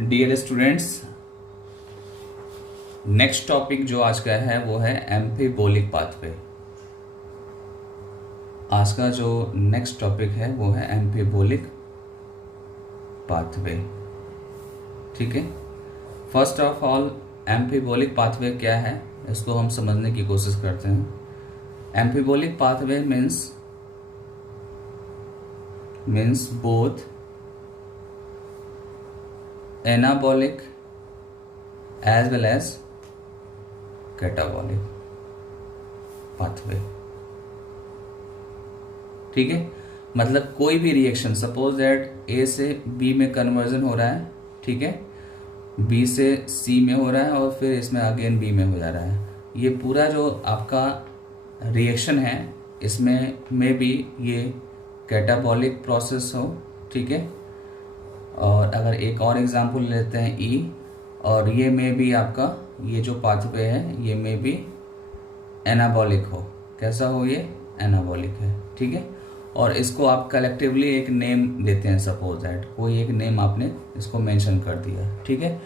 Dear students, next topic जो आज का है वो है एम्फीबोलिक पाथवे। आज का जो नेक्स्ट टॉपिक है वो है एम्फीबोलिक पाथवे। ठीक है, first of all amphibolic pathway क्या है इसको हम समझने की कोशिश करते हैं। Amphibolic pathway means both anabolic as well as catabolic pathway. ठीक है, मतलब कोई भी रिएक्शन, सपोज दैट ए से बी में कन्वर्जन हो रहा है, ठीक है, बी से सी में हो रहा है और फिर इसमें अगेन बी में हो जा रहा है। ये पूरा जो आपका रिएक्शन है इसमें भी ये कैटाबॉलिक प्रोसेस हो। ठीक है, और अगर एक और एग्जांपल लेते हैं ई, और ये में भी आपका ये जो पाथवे है ये में भी एनाबॉलिक हो। कैसा हो, ये एनाबॉलिक है। ठीक है, और इसको आप कलेक्टिवली एक नेम देते हैं, सपोज दैट कोई एक नेम आपने इसको मेंशन कर दिया। ठीक है,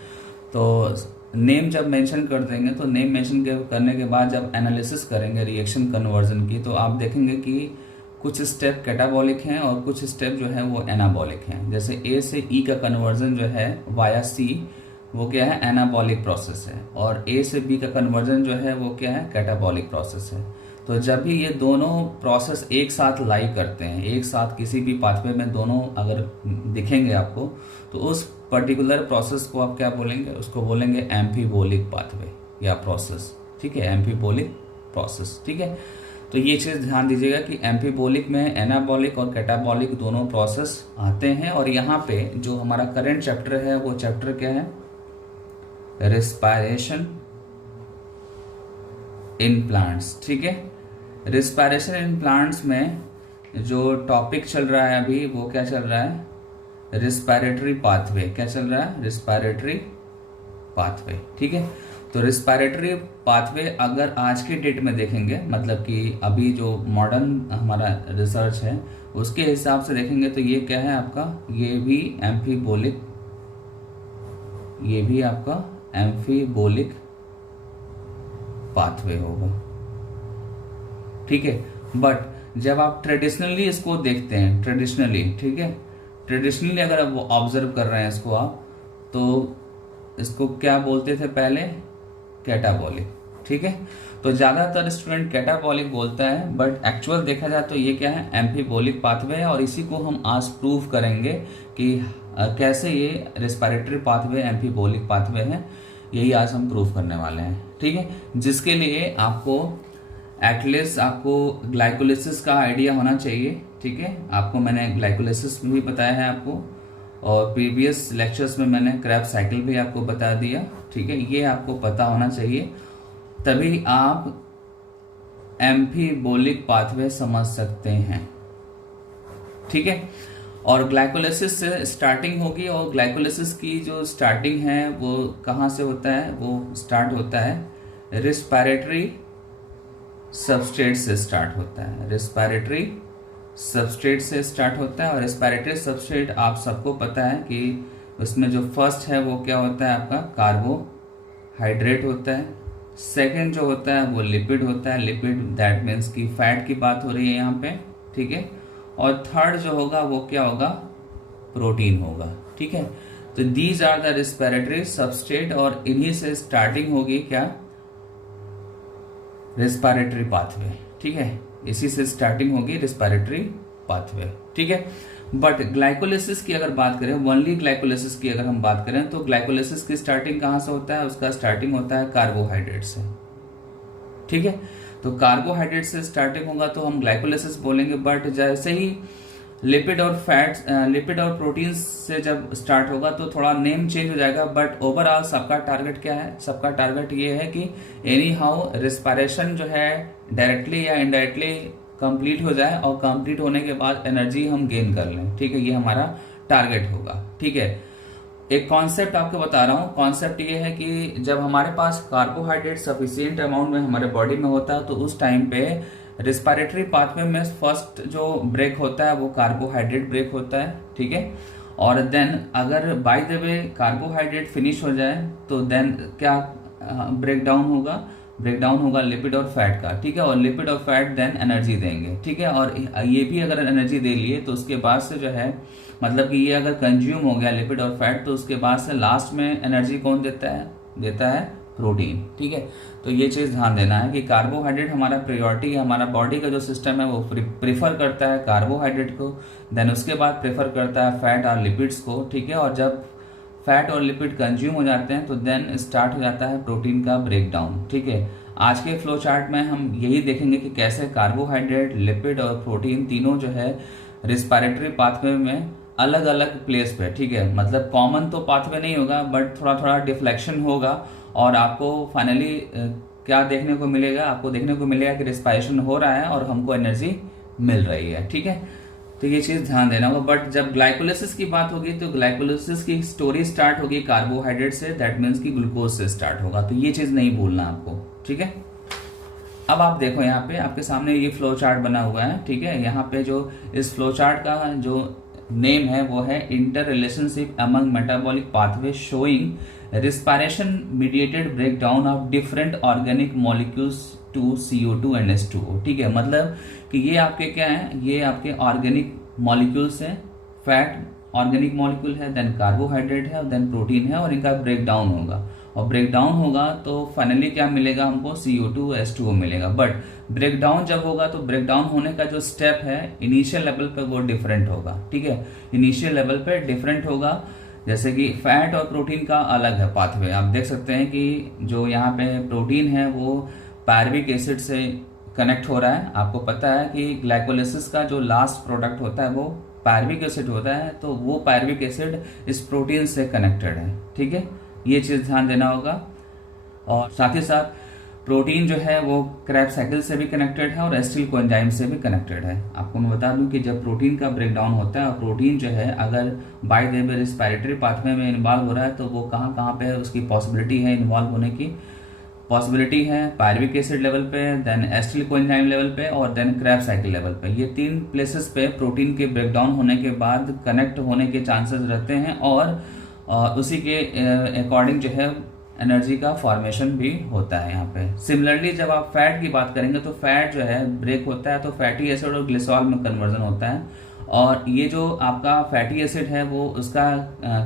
तो नेम जब मेंशन कर देंगे तो नेम मेंशन करने के बाद जब एनालिसिस करेंगे रिएक्शन कन्वर्जन की, तो आप देखेंगे कि कुछ स्टेप कैटाबॉलिक हैं और कुछ स्टेप जो है वो एनाबॉलिक हैं। जैसे ए से ई का कन्वर्जन जो है वाया सी, वो क्या है, एनाबॉलिक प्रोसेस है, और ए से बी का कन्वर्जन जो है वो क्या है, कैटाबॉलिक प्रोसेस है। तो जब भी ये दोनों प्रोसेस एक साथ लाई करते हैं, एक साथ किसी भी पाथवे में दोनों अगर दिखेंगे आपको, तो उस पर्टिकुलर प्रोसेस को आप क्या बोलेंगे, उसको बोलेंगे एम्फीबोलिक पाथवे या प्रोसेस। ठीक है, एम्फीबोलिक प्रोसेस। ठीक है, तो ये चीज़ ध्यान दीजिएगा कि एम्फीबोलिक में एनाबॉलिक और कैटाबॉलिक दोनों प्रोसेस आते हैं। और यहाँ पे जो हमारा करंट चैप्टर है वो चैप्टर क्या है, रेस्पिरेशन इन प्लांट्स। ठीक है, रेस्पिरेशन इन प्लांट्स में जो टॉपिक चल रहा है अभी वो क्या चल रहा है, रेस्पिरेटरी पाथवे। क्या चल रहा है, रेस्पिरेटरी पाथवे। ठीक है, तो रेस्पिरेटरी पाथवे अगर आज के डेट में देखेंगे, मतलब कि अभी जो मॉडर्न हमारा रिसर्च है उसके हिसाब से देखेंगे, तो ये क्या है आपका, ये भी आपका एम्फीबोलिक पाथवे होगा। ठीक है, बट जब आप ट्रेडिशनली इसको देखते हैं, ठीक है, ट्रेडिशनली अगर आप ऑब्जर्व कर रहे हैं इसको आप, तो इसको क्या बोलते थे पहले, कैटाबॉलिक। ठीक है, तो ज़्यादातर स्टूडेंट कैटाबॉलिक बोलता है, बट एक्चुअल देखा जाए तो ये क्या है, एम्फीबोलिक पाथवे है। और इसी को हम आज प्रूव करेंगे कि कैसे ये रेस्पिरेटरी पाथवे एम्फीबोलिक पाथवे है, यही आज हम प्रूव करने वाले हैं। ठीक है, जिसके लिए आपको एटलीस्ट आपको ग्लाइकोलिसिस का आइडिया होना चाहिए। ठीक है, आपको मैंने ग्लाइकोलिसिस भी बताया है आपको, और प्रीवियस लेक्चर्स में मैंने क्रैब साइकिल भी आपको बता दिया। ठीक है, ये आपको पता होना चाहिए, तभी आप एम्फीबोलिक पाथवे समझ सकते हैं। ठीक है, और ग्लाइकोलिसिस से स्टार्टिंग होगी, और ग्लाइकोलिसिस की जो स्टार्टिंग है वो कहाँ से होता है, वो स्टार्ट होता है रेस्पिरेटरी सबस्ट्रेट से स्टार्ट होता है। रेस्पिरेटरी सबस्ट्रेट से स्टार्ट होता है, और रेस्पिरेटरी सबस्ट्रेट आप सबको पता है कि उसमें जो फर्स्ट है वो क्या होता है आपका, कार्बोहाइड्रेट होता है। सेकंड जो होता है वो लिपिड होता है, लिपिड दैट मीन्स की फैट की बात हो रही है यहाँ पे। ठीक है, और थर्ड जो होगा वो क्या होगा, प्रोटीन होगा। ठीक है, तो these are the respiratory substrate, और इन्हीं से स्टार्टिंग होगी क्या, रेस्पिरेटरी पाथवे। ठीक है, इसी से स्टार्टिंग होगी रेस्पिरेटरी पाथवे। ठीक है, बट ग्लाइकोलिसिस की अगर बात करें, ओनली ग्लाइकोलिसिस की अगर हम बात करें, तो ग्लाइकोलिसिस की स्टार्टिंग कहाँ से होता है, उसका स्टार्टिंग होता है कार्बोहाइड्रेट से। ठीक है, तो कार्बोहाइड्रेट से स्टार्टिंग होगा तो हम ग्लाइकोलिसिस बोलेंगे। बट जैसे ही लिपिड और फैट्स, लिपिड और प्रोटीन से जब स्टार्ट होगा तो थोड़ा नेम चेंज हो जाएगा, बट ओवरऑल सबका टारगेट क्या है, सबका टारगेट ये है कि एनी हाउ रेस्पिरेशन जो है डायरेक्टली या इनडायरेक्टली कंप्लीट हो जाए, और कंप्लीट होने के बाद एनर्जी हम गेन कर लें। ठीक है, ये हमारा टारगेट होगा। ठीक है, एक कॉन्सेप्ट आपको बता रहा हूँ। कॉन्सेप्ट ये है कि जब हमारे पास कार्बोहाइड्रेट सफिशिएंट अमाउंट में हमारे बॉडी में होता है तो उस टाइम पे रिस्पायरेटरी पाथवे में फर्स्ट जो ब्रेक होता है वो कार्बोहाइड्रेट ब्रेक होता है, ठीक है। और देन अगर by the way carbohydrate finish हो जाए तो देन क्या ब्रेक डाउन होगा लिपिड और फैट का, ठीक है। और लिपिड और फैट देन एनर्जी देंगे, ठीक है। और ये भी अगर एनर्जी दे लिए तो उसके बाद से जो है मतलब कि ये अगर कंज्यूम हो गया लिपिड और फैट तो उसके बाद से लास्ट में एनर्जी कौन देता है प्रोटीन, ठीक है। तो ये चीज़ ध्यान देना है कि कार्बोहाइड्रेट हमारा प्रायोरिटी है, हमारा बॉडी का जो सिस्टम है वो प्रीफर करता है कार्बोहाइड्रेट को, देन उसके बाद प्रेफर करता है फैट और लिपिड्स को, ठीक है। और जब फैट और लिपिड कंज्यूम हो जाते हैं तो देन स्टार्ट हो जाता है प्रोटीन का ब्रेक डाउन, ठीक है। आज के फ्लो चार्ट में हम यही देखेंगे कि कैसे कार्बोहाइड्रेट, लिपिड और प्रोटीन तीनों जो है रिस्पायरेटरी पाथवे में अलग अलग प्लेस पे, ठीक है। मतलब कॉमन तो पाथवे नहीं होगा बट थोड़ा थोड़ा डिफ्लेक्शन होगा और आपको फाइनली क्या देखने को मिलेगा, आपको देखने को मिलेगा कि रिस्पायरेशन हो रहा है और हमको एनर्जी मिल रही है, ठीक है। तो ये चीज ध्यान देना होगा। बट जब ग्लाइकोलिसिस की बात होगी तो ग्लाइकोलिसिस की स्टोरी स्टार्ट होगी कार्बोहाइड्रेट से, दैट मीन्स कि ग्लूकोज से स्टार्ट होगा, तो ये चीज नहीं भूलना आपको, ठीक है। अब आप देखो यहाँ पे आपके सामने ये फ्लो चार्ट बना हुआ है, ठीक है। यहाँ पे जो इस फ्लो चार्ट का जो नेम है वो है inter relationship among metabolic pathway showing respiration mediated breakdown of different organic molecules to CO2 and H2O, ठीक है। मतलब कि ये आपके क्या है, ये आपके ऑर्गेनिक मॉलिक्यूल्स हैं, फैट ऑर्गेनिक मॉलिक्यूल है, देन कार्बोहाइड्रेट है, देन प्रोटीन है और इनका ब्रेकडाउन होगा। और ब्रेकडाउन होगा तो फाइनली क्या मिलेगा हमको, CO2 H2O मिलेगा। बट ब्रेकडाउन जब होगा तो ब्रेकडाउन होने का जो स्टेप है इनिशियल लेवल पे वो डिफरेंट होगा, ठीक है। इनिशियल लेवल पे डिफरेंट होगा, जैसे कि फैट और प्रोटीन का अलग है पाथवे। आप देख सकते हैं कि जो यहाँ पे प्रोटीन है वो पायरविक एसिड से कनेक्ट हो रहा है। आपको पता है कि ग्लाइकोलिसिस का जो लास्ट प्रोडक्ट होता है वो पायरविक एसिड होता है, तो वो पायरविक एसिड इस प्रोटीन से कनेक्टेड है, ठीक है। ये चीज ध्यान देना होगा। और साथ ही साथ प्रोटीन जो है वो क्रेब्स साइकिल से भी कनेक्टेड है और एसिटिल कोएंजाइम से भी कनेक्टेड है। आपको मैं बता दूं कि जब प्रोटीन का ब्रेकडाउन होता है और प्रोटीन जो है अगर by the way respiratory pathway में इन्वॉल्व हो रहा है तो वो कहाँ कहाँ पे है, उसकी पॉसिबिलिटी है इन्वॉल्व होने की, पॉसिबिलिटी है पायरविक एसिड लेवल पे, देन एसिटिल कोएंजाइम लेवल पे और देन क्रेब्स साइकिल लेवल पे। ये तीन प्लेसेस पे प्रोटीन के ब्रेकडाउन होने के बाद कनेक्ट होने के चांसेस रहते हैं और उसी के अकॉर्डिंग जो है एनर्जी का फॉर्मेशन भी होता है यहाँ पे। सिमिलरली जब आप फैट की बात करेंगे तो फैट जो है ब्रेक होता है तो फैटी एसिड और ग्लिसरॉल में कन्वर्जन होता है। और ये जो आपका फैटी एसिड है वो उसका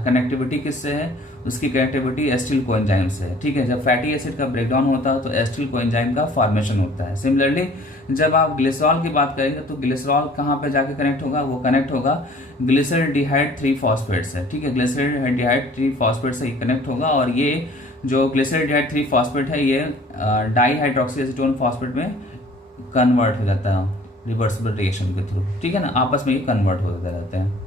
कनेक्टिविटी किससे है, उसकी कनेक्टिविटी एसिटिल कोएंजाइम से है, ठीक है। जब फैटी एसिड का ब्रेकडाउन होता है तो एसिटिल कोएंजाइम का फॉर्मेशन होता है। सिमिलरली जब आप ग्लिसरॉल की बात करेंगे तो ग्लिसरॉल कहाँ पे जाके कनेक्ट होगा, वो कनेक्ट होगा ग्लिसरॉल्डिहाइड 3 फॉस्फेट से, ठीक है। ग्लिसरॉल्डिहाइड 3 फॉस्फेट से कनेक्ट होगा और ये जो ग्लिसरॉल्डिहाइड 3 फॉस्फेट है ये डाईहाइड्रोक्सी एसीटोन फॉस्फेट में कन्वर्ट हो जाता है रिवर्सिबल रिएक्शन के थ्रू, ठीक है ना। आपस में ये कन्वर्ट होते रहते हैं।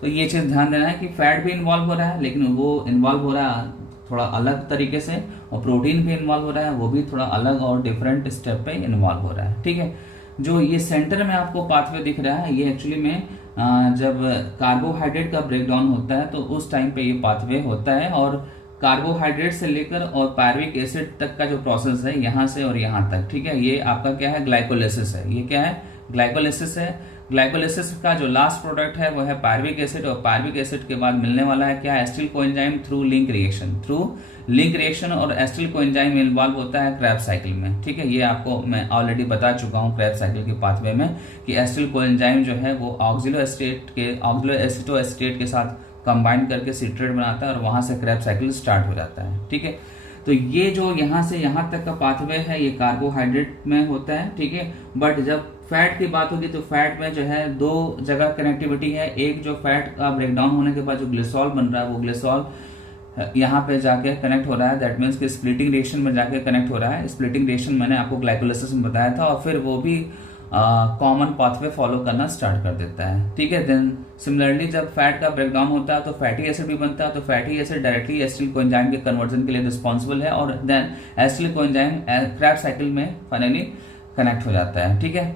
तो ये चीज ध्यान देना है कि फैट भी इन्वॉल्व हो रहा है लेकिन वो इन्वॉल्व हो रहा है थोड़ा अलग तरीके से, और प्रोटीन भी इन्वॉल्व हो रहा है वो भी थोड़ा अलग और डिफरेंट स्टेप पे इन्वॉल्व हो रहा है, ठीक है। जो ये सेंटर में आपको पाथवे दिख रहा है ये एक्चुअली में जब कार्बोहाइड्रेट का ब्रेकडाउन होता है तो उस टाइम पे ये पाथवे होता है और कार्बोहाइड्रेट से लेकर और पायरविक एसिड तक का जो प्रोसेस है यहाँ से और यहाँ तक, ठीक है। ये आपका क्या है, ग्लाइकोलिसिस है। ये क्या है, ग्लाइकोलिसिस है। ग्लाइकोलिसिस का जो लास्ट प्रोडक्ट है वो है पायरविक एसिड और पायरविक एसिड के बाद मिलने वाला है क्या, acetyl coenzyme through link reaction और एसिटिल कोएंजाइम इन्वॉल्व होता है क्रेब्स साइकिल में, ठीक है। ये आपको मैं ऑलरेडी बता चुका हूँ क्रेब्स साइकिल के पाथवे में कि एसिटिल कोएंजाइम जो है वो ऑक्सिलो एसिटो एसिटेट के साथ कंबाइन करके सिट्रेट बनाता है और वहां से क्रेब्स साइकिल स्टार्ट हो जाता है, ठीक है। तो ये जो यहाँ से यहाँ तक का पाथवे है ये कार्बोहाइड्रेट में होता है, ठीक है। बट जब फैट की बात होगी तो फैट में जो है दो जगह कनेक्टिविटी है। एक जो फैट का ब्रेकडाउन होने के बाद जो ग्लिसरॉल बन रहा है वो ग्लिसरॉल यहाँ पे जाके कनेक्ट हो रहा है, दैट मीन्स कि स्प्लिटिंग रिएक्शन में जाके कनेक्ट हो रहा है। स्प्लिटिंग रिएक्शन मैंने आपको ग्लाइकोलिसिस में बताया था और फिर वो भी कॉमन पाथवे फॉलो करना स्टार्ट कर देता है, ठीक है। देन सिमिलरली जब फैट का ब्रेकडाउन होता है तो फैटी एसिड भी बनता है, तो fatty acid directly acetyl coenzyme के कन्वर्जन के लिए रिस्पॉन्सिबल है और then acetyl coenzyme Krebs cycle में फाइनली कनेक्ट हो जाता है, ठीक है।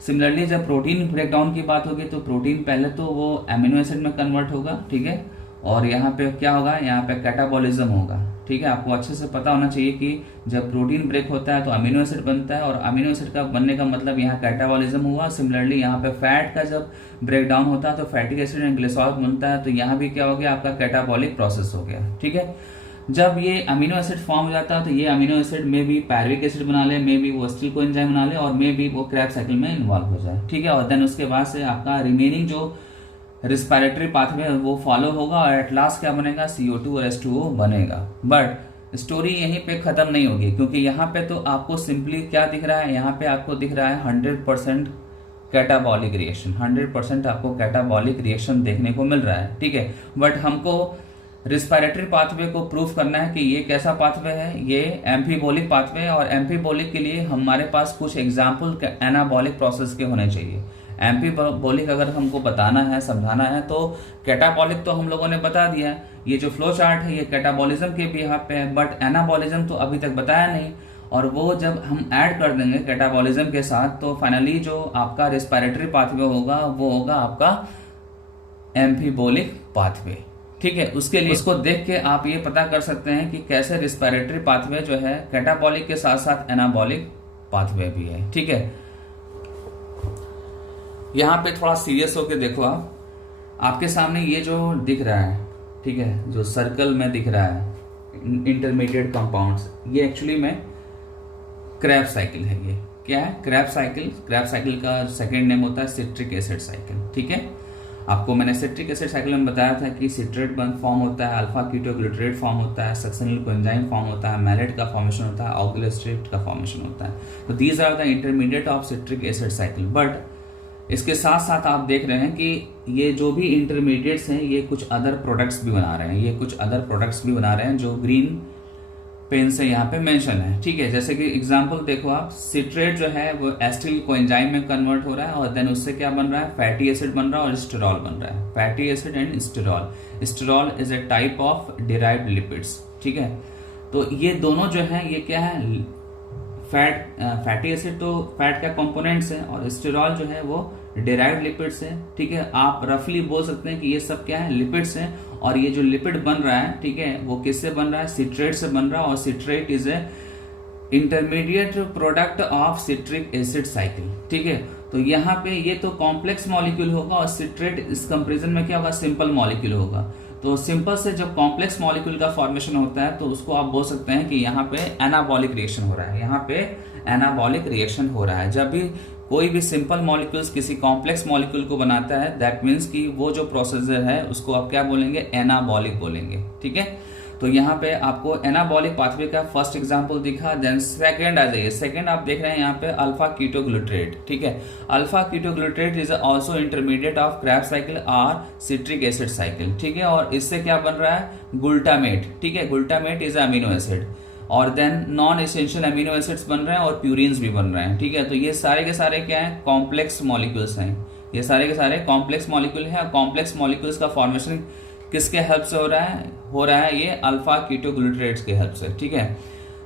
सिमिलरली जब प्रोटीन ब्रेकडाउन की बात होगी तो प्रोटीन पहले तो वो एमिनो एसिड में कन्वर्ट होगा, ठीक है। और यहाँ पे क्या होगा, यहाँ पे कैटाबॉलिज्म होगा। ठीक है, आपको अच्छे से पता होना चाहिए कि जब प्रोटीन ब्रेक होता है तो अमीनो एसिड बनता है, और अमीनो एसिड का बनने का मतलब यहाँ कैटाबॉलिज्म हुआ। सिमिलरली यहाँ पे फैट का जब ब्रेक डाउन होता है तो फैटिक एसिड एंड ग्लिसरॉल बनता है, तो यहाँ भी क्या हो गया, आपका कैटाबॉलिक प्रोसेस हो गया। ठीक है, जब ये अमीनो एसिड फॉर्म हो जाता है तो ये अमीनो एसिड में भी पायरुविक एसिड बना ले, में भी वो एसिटिल कोएंजाइम बना ले, और में भी वो क्रैब साइकिल में इन्वॉल्व हो जाए। ठीक है, और देन उसके बाद से आपका रिमेनिंग जो रिस्पायरेटरी पाथवे वो फॉलो होगा, और एट लास्ट क्या बनेगा, CO2 और H2O बनेगा। बट स्टोरी यहीं पे खत्म नहीं होगी, क्योंकि यहाँ पे तो आपको सिंपली क्या दिख रहा है, यहाँ पे आपको दिख रहा है 100% कैटाबॉलिक रिएक्शन, 100% आपको कैटाबॉलिक रिएक्शन देखने को मिल रहा है। ठीक है, बट हमको रिस्पायरेटरी पाथवे को प्रूफ करना है कि ये कैसा पाथवे है, ये एम्फीबोलिक पाथवे है, और एम्फीबोलिक के लिए हमारे पास कुछ एग्जाम्पल एनाबॉलिक प्रोसेस के होने चाहिए। एम्फीबोलिक अगर हमको बताना है, समझाना है, तो कैटाबॉलिक तो हम लोगों ने बता दिया, ये जो फ्लो चार्ट है ये कैटाबॉलिज्म के भी यहाँ पे है, बट एनाबॉलिज्म तो अभी तक बताया नहीं, और वो जब हम ऐड कर देंगे कैटाबॉलिज्म के साथ तो फाइनली जो आपका रिस्पायरेटरी पाथवे होगा वो होगा आपका एम्फीबोलिक पाथवे। ठीक है, उसके लिए उसको देख के आप ये पता कर सकते हैं कि कैसे रिस्पायरेटरी पाथवे जो है कैटाबॉलिक के साथ साथ एनाबॉलिक पाथवे भी है। ठीक है, यहाँ पे थोड़ा सीरियस होके देखो आप, आपके सामने ये जो दिख रहा है, ठीक है, जो सर्कल में दिख रहा है इंटरमीडिएट कंपाउंड्स, ये एक्चुअली में क्रैब साइकिल है। ये क्या है, क्रैब साइकिल। क्रैब साइकिल का सेकेंड नेम होता है सिट्रिक एसिड साइकिल। ठीक है, आपको मैंने सिट्रिक एसिड साइकिल में बताया था कि सिट्रेट फॉर्म होता है, अल्फा कीटोग्लूटरेट फॉर्म होता है, सक्सिनिल कोएंजाइम फॉर्म होता है, मैलेट का फॉर्मेशन होता है, ऑक्सिलेट का फॉर्मेशन होता है। तो these are the intermediate of citric acid cycle. But इसके साथ साथ आप देख रहे हैं कि ये जो भी इंटरमीडिएट्स हैं ये कुछ अदर प्रोडक्ट्स भी बना रहे हैं, ये कुछ अदर प्रोडक्ट्स भी बना रहे हैं जो ग्रीन पेन से यहाँ पे मेंशन है। ठीक है, जैसे कि एग्जांपल देखो आप, सिट्रेट जो है वो एसिटिल कोएंजाइम में कन्वर्ट हो रहा है, और देन उससे क्या बन रहा है, फैटी एसिड बन रहा है और स्टेरॉल बन रहा है। Fatty acid and sterol. Sterol is a type of derived lipids. ठीक है, तो ये दोनों जो है ये क्या है, फैटी एसिड तो फैट का कंपोनेंट्स है, और स्टेरॉल जो है वो डिराइव्ड लिपिड्स है। ठीक है, आप रफली बोल सकते हैं कि ये सब क्या है, लिपिड्स हैं, और ये जो लिपिड बन रहा है, ठीक है, वो किससे बन रहा है, सिट्रेट से बन रहा है, और citrate is A intermediate product of citric acid cycle. ठीक है, तो यहाँ पे ये तो कॉम्प्लेक्स मॉलिक्यूल होगा, और सिट्रेट इस कंपेरिजन में क्या होगा, सिंपल मॉलिक्यूल होगा। तो सिंपल से जब कॉम्प्लेक्स मॉलिक्यूल का फॉर्मेशन होता है तो उसको आप बोल सकते हैं कि यहाँ पे एनाबॉलिक रिएक्शन हो रहा है, यहाँ पे एनाबॉलिक रिएक्शन हो रहा है। जब भी कोई भी सिंपल मॉलिक्यूल्स किसी कॉम्प्लेक्स मॉलिक्यूल को बनाता है, दैट मीन्स कि वो जो प्रोसीजर है उसको आप क्या बोलेंगे, एनाबॉलिक बोलेंगे। ठीक है, तो यहाँ पे आपको एनाबॉलिक पाथवे का फर्स्ट एग्जांपल दिखा। देन सेकंड आ जाइए, सेकंड आप देख रहे हैं यहाँ पे अल्फा कीटोग्लूटरेट। ठीक है, alpha ketoglutarate is also intermediate of Krebs cycle और सिट्रिक एसिड साइकिल। ठीक है, और इससे क्या बन रहा है, ग्लूटामेट। ठीक है, ग्लूटामेट इज अमीनो एसिड, और then non essential amino acids बन रहे हैं और प्यूरिन्स भी बन रहे हैं। ठीक है, तो ये सारे के सारे क्या है, कॉम्प्लेक्स मॉलिक्यूल्स हैं, ये सारे के सारे कॉम्प्लेक्स मॉलिक्यूल हैं। और कॉम्प्लेक्स मॉलिक्यूल्स का फॉर्मेशन किसके हेल्प से हो रहा है ये अल्फा कीटोग्लूटरेट्स के हेल्प से। ठीक है,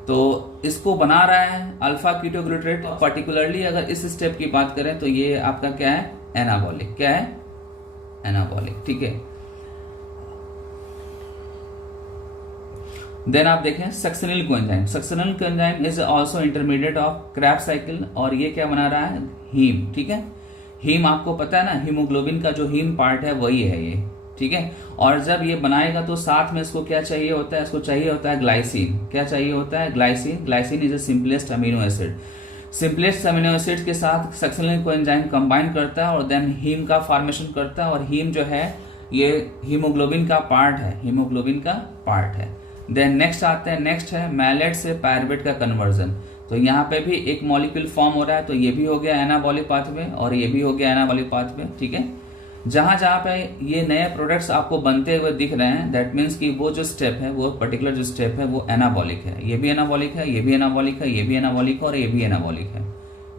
तो इसको बना रहा है अल्फा कीटोग्लूटरेट। पर्टिकुलरली अगर इस स्टेप की बात करें तो ये आपका क्या है, एनाबॉलिक। क्या है, एनाबॉलिक। ठीक है, देन आप देखें succinyl coenzyme. Succinyl coenzyme is also intermediate of Krebs cycle, और ये क्या बना रहा है, हीम। ठीक है, हीम आपको पता है ना, हीमोग्लोबिन का जो हीम पार्ट है वही है ये। ठीक है, और जब ये बनाएगा तो साथ में इसको क्या चाहिए होता है, इसको चाहिए होता है ग्लाइसिन। क्या चाहिए होता है, glycine. Glycine is a simplest amino acid. Simplest amino acid के साथ सक्सिनिल कोएंजाइम कंबाइन करता है और देन हीम का फॉर्मेशन करता है, और हीम जो है ये हीमोग्लोबिन का पार्ट है, हीमोग्लोबिन का पार्ट है। देन नेक्स्ट आते हैं, नेक्स्ट है मैलेट से पायरुवेट का कन्वर्जन। तो यहाँ पे भी एक मॉलिक्यूल फॉर्म हो रहा है, तो ये भी हो गया एनाबॉलिक पाथवे और ये भी हो गया एनाबॉलिक पाथवे। ठीक है, जहां जहां पे ये नए प्रोडक्ट्स आपको बनते हुए दिख रहे हैं, दैट मीन्स कि वो जो स्टेप है, वो पर्टिकुलर जो स्टेप है वो एनाबॉलिक है। ये भी एनाबॉलिक है, ये भी एनाबॉलिक है, ये भी एनाबॉलिक है और ये भी एनाबॉलिक है।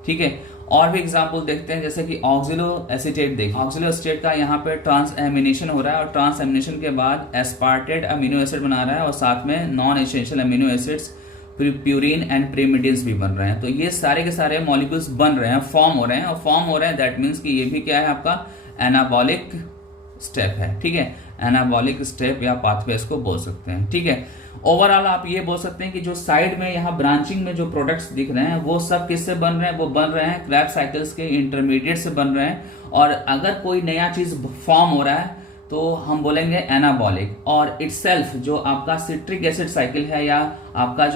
ठीक है, और भी एग्जाम्पल देखते हैं, जैसे कि ऑक्सिलो एसीटेट देखिए। ऑक्सिलो एसीटेट का यहाँ पे ट्रांसएमिनेशन हो रहा है, और ट्रांसएमिनेशन के बाद एस्पार्टेट अमीनो एसिड बना रहा है, और साथ में non essential amino acids purine and pyrimidines भी बन रहे हैं। तो ये सारे के सारे मॉलिक्यूल्स बन रहे हैं, फॉर्म हो रहे हैं, और फॉर्म हो रहे हैं दैट मीन्स कि ये भी क्या है आपका एनाबॉलिक स्टेप है, ठीक है, एनाबॉलिक स्टेप या पाथवे इसको बोल सकते हैं, ठीक है। ओवरऑल आप ये बोल सकते हैं कि जो साइड में यहाँ ब्रांचिंग में जो प्रोडक्ट्स दिख रहे हैं वो सब किससे बन रहे हैं, वो बन रहे हैं क्रेब्स साइकिल्स के इंटरमीडिएट से बन रहे हैं। और अगर कोई नया चीज फॉर्म हो रहा है तो हम बोलेंगे एनाबॉलिक। और इटसेल्फ जो आपका सिट्रिक एसिड साइकिल है या आपका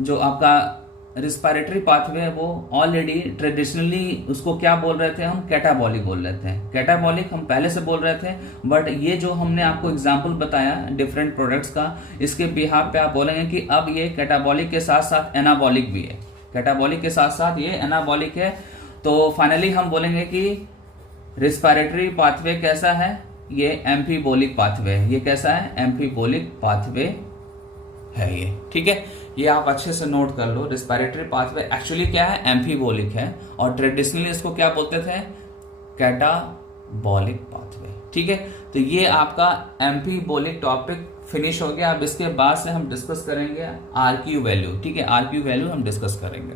जो आपका रिस्पायरेटरी पाथवे है वो ऑलरेडी ट्रेडिशनली उसको क्या बोल रहे थे हम, कैटाबॉलिक बोल रहे थे। कैटाबॉलिक हम पहले से बोल रहे थे, बट ये जो हमने आपको एग्जांपल बताया डिफरेंट प्रोडक्ट्स का, इसके बिहाफ पे आप बोलेंगे कि अब ये कैटाबॉलिक के साथ साथ एनाबॉलिक भी है, कैटाबॉलिक के साथ साथ ये एनाबॉलिक है। तो फाइनली हम बोलेंगे कि रिस्पायरेटरी पाथवे कैसा है, ये एम्फीबोलिक पाथवे है। ये कैसा है, एम्फीबोलिक पाथवे है ये, ठीक है। ये आप अच्छे से नोट कर लो, रिस्पायरेटरी पाथवे एक्चुअली क्या है, एम्फीबोलिक है, और ट्रेडिशनली इसको क्या बोलते थे, कैटाबॉलिक पाथवे, ठीक है। तो ये आपका एम्फीबोलिक टॉपिक फिनिश हो गया। अब इसके बाद से हम डिस्कस करेंगे आरक्यू वैल्यू, ठीक है, आरक्यू वैल्यू हम डिस्कस करेंगे।